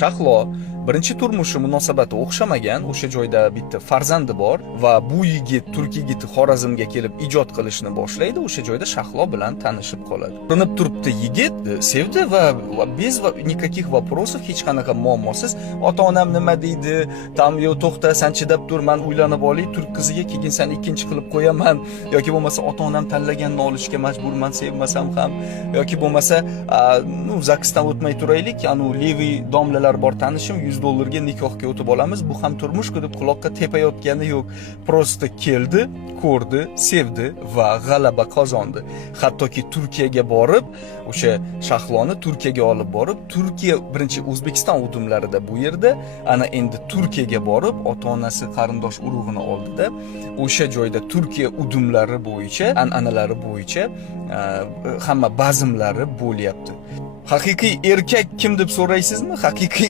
Shahlo birinchi turmushi munosabati o'xshamagan, o'sha joyda bitta farzandi bor va bu yigit, turk yigiti Xorazmga kelib ijod qilishni boshlaydi. O'sha joyda Shahlo bilan tanishib qoladi. Ko'rinib turibdi, yigit sevdi va bez va nikakих вопросов, hech qanaqa muammosiz. Ota-onam nima deydi? Tam yo to'xta, sen chidab tur, men uylanib olay, turk qiziga keyin sen ikkinchi qilib qo'yaman yoki bo'lmasa ota-onam tanlaganini olishga majburman, sevmasam ham yoki bo'lmasa zaksdan o'tmay turaylik, anu leviy domlalar bor tanishim, $100 nikohga o'tib olamiz, bu ham turmush-ku deb quloqqa tepayotgani yo'q. Prosta keldi, ko'rdi, sevdi va g'alaba qozondi. Hattoki Turkiyaga borib, o'sha Shahloni Turkiyaga olib borib, Turkiya birinchi O'zbekiston udumlarida bu yerda, ana endi Turkiyaga borib, ota-onasi qarindosh urug'ini oldida, o'sha joyda Turkiya udumlari bo'yicha, an'analari bo'yicha hamma bazmlari bo'lyapti. Haqiqiy erkak kim deb so'raysizmi? Haqiqiy